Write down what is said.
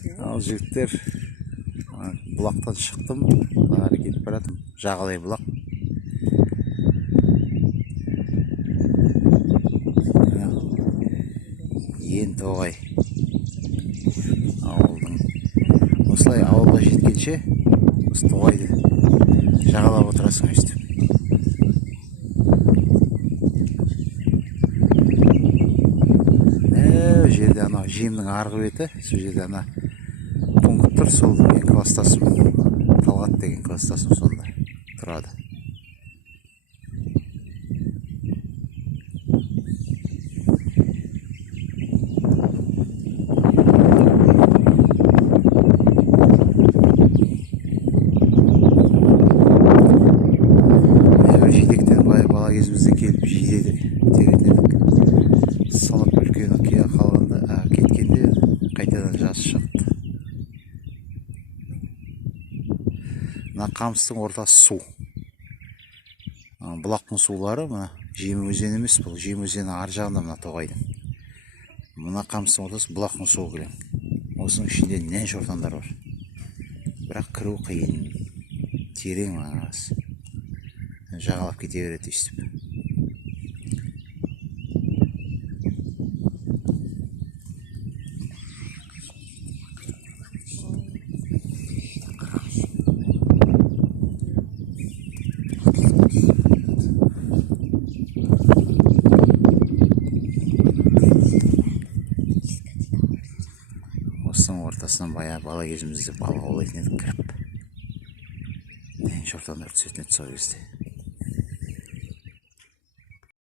Ал жігіттер, бұлақтан шықтым, ары кетіп баратым. Жағалай бұлақ. Ен тоғай ауылдың. Осылай ауылға жеткенше, осы тоғайды жағалап отырасың өстіп. Жерде ана жемнің арғы беті, сол жерде ана пункт тұр, сол мен класстасым, Талғат деген класстасым сонда тұрады. Жидектен бала кезімізде келіп жидеді теретін едік. Салып үлкен кия қалғанда кеткенде қайтадан жас шықты. Мына қамыстың ортасы су. Бұлақтың сулары мына Жем өзені емес, бұл Жем өзені ар жағында мына тоғайдың. Мына қамыстың ортасы бұлақтың суы кілең. Осының ішінде нән шортандар бар. Бірақ кіру қиын. Терең маңас. Жағалап кете береді өстіп. Осының ортасынан бала кезімізде балық аулайтын едік кіріп. Шортандар түсетін еді сол кезде.